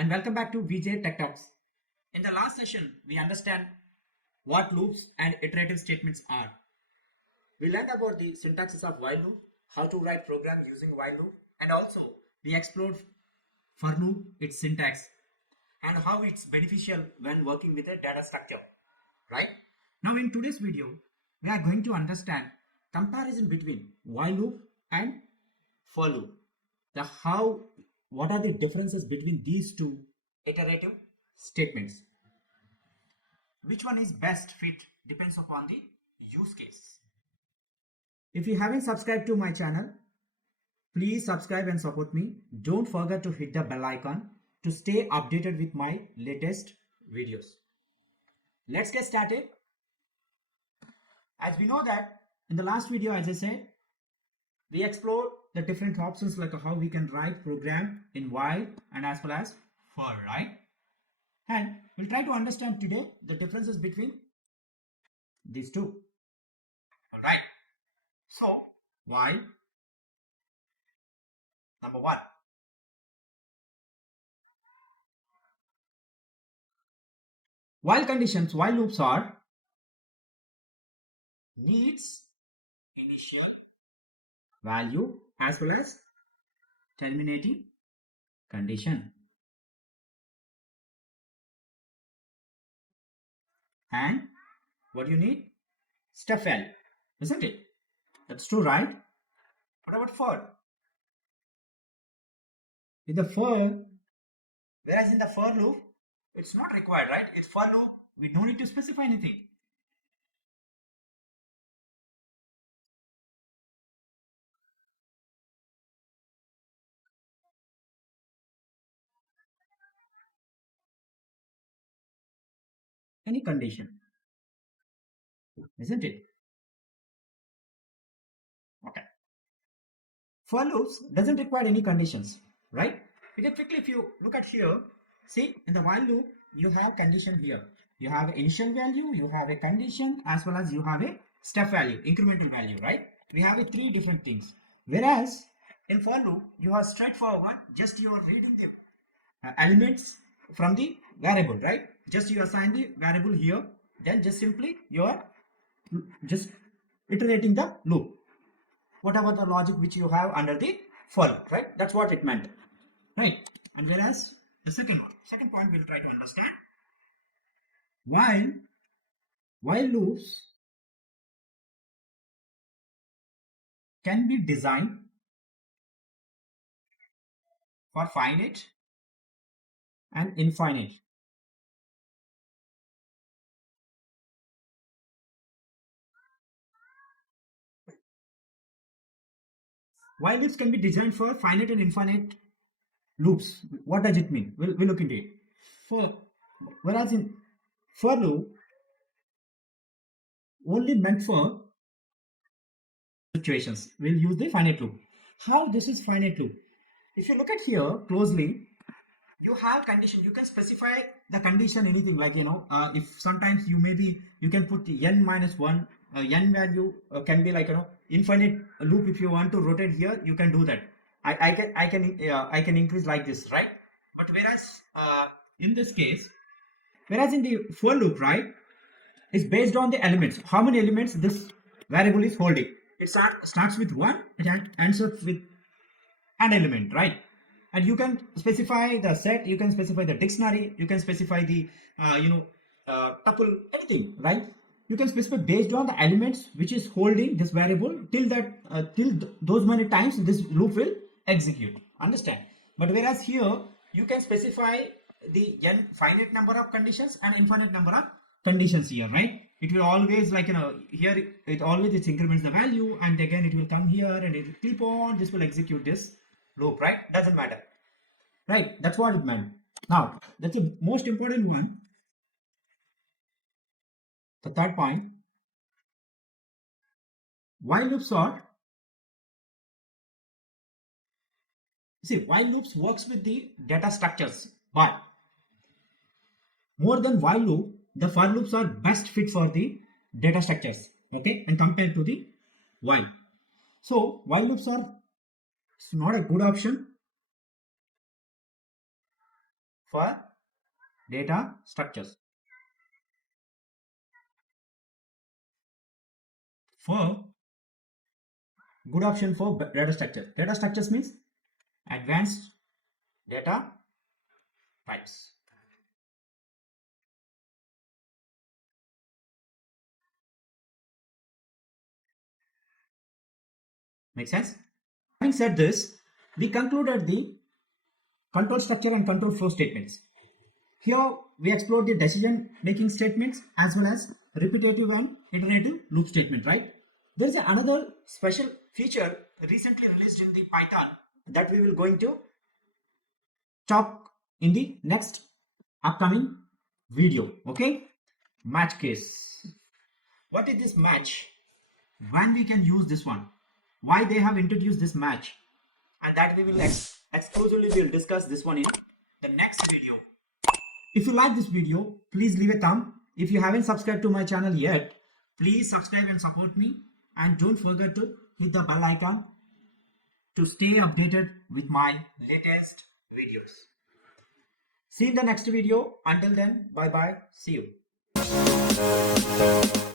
and welcome back to VJ Tech Talks. In the last session, we understand what loops and iterative statements are. We learned about the syntaxes of while loop, how to write program using while loop, and also we explored for loop, its syntax, and how it's beneficial when working with a data structure, right? Now in today's video, we are going to understand comparison between while loop and for loop. What are the differences between these two iterative statements? Which one is best fit depends upon the use case. If you haven't subscribed to my channel, please subscribe and support me. Don't forget to hit the bell icon to stay updated with my latest videos. Let's get started. As we know that in the last video, as I said, we explored the different options like how we can write program in while and as well as for, right? And we'll try to understand today the differences between these two. All right. So while, number one, while conditions, while loops are needs initial value as well as terminating condition. And what you need? Step value, isn't it? That's true, right? What about for? In the for, whereas in the for loop, it's not required, right? It's for loop, we don't need to specify anything. Any condition, isn't it? Okay. For loops doesn't require any conditions, right? Because quickly, if you look at here, see in the while loop, you have condition here. You have initial value, you have a condition, as well as you have a step value, incremental value, right? We have three different things. Whereas in for loop, you are straightforward, just you are reading the elements from the variable, right? Just you assign the variable here, then just simply you are just iterating the loop, whatever the logic which you have under the for loop, right? That's what it meant, right? And whereas the second point we'll try to understand, while loops can be designed for finite and infinite. While loops can be designed for finite and infinite loops. What does it mean? We'll look into it. Whereas in for loop, only meant for situations. We'll use the finite loop. How this is finite loop? If you look at here closely, you have condition. You can specify the condition anything, like if sometimes you can put n minus 1, n value can be like infinite loop. If you want to rotate here, you can do that. I can increase like this, right? But whereas in this case, whereas in the for loop, right, is based on the elements. How many elements this variable is holding? It starts with 1, it ends up with an element, right? And you can specify the set, you can specify the dictionary, you can specify the tuple, anything, right? You can specify based on the elements which is holding this variable till those many times this loop will execute. Understand? But whereas here you can specify the n finite number of conditions and infinite number of conditions here, right? It will always here it always increments the value, and again it will come here and it will keep on. This will execute this loop, right? Doesn't matter, right? That's what it meant. Now that's the most important one. The third point, while loops works with the data structures, but more than while loop, the for loops are best fit for the data structures, okay, and compared to the while. So while loops are not a good option for data structures. For good option for data structure. Data structures means advanced data types. Make sense? Having said this, we concluded the control structure and control flow statements. Here we explored the decision making statements as well as repetitive and iterative loop statement, right? There is another special feature recently released in the Python that we will going to talk in the next upcoming video. Okay, match case. What is this match? When we can use this one? Why they have introduced this match? And that we will exclusively will discuss this one in the next video. If you like this video, please leave a thumb. If you haven't subscribed to my channel yet, please subscribe and support me. And don't forget to hit the bell icon to stay updated with my latest videos. See you in the next video. Until then, bye bye. See you.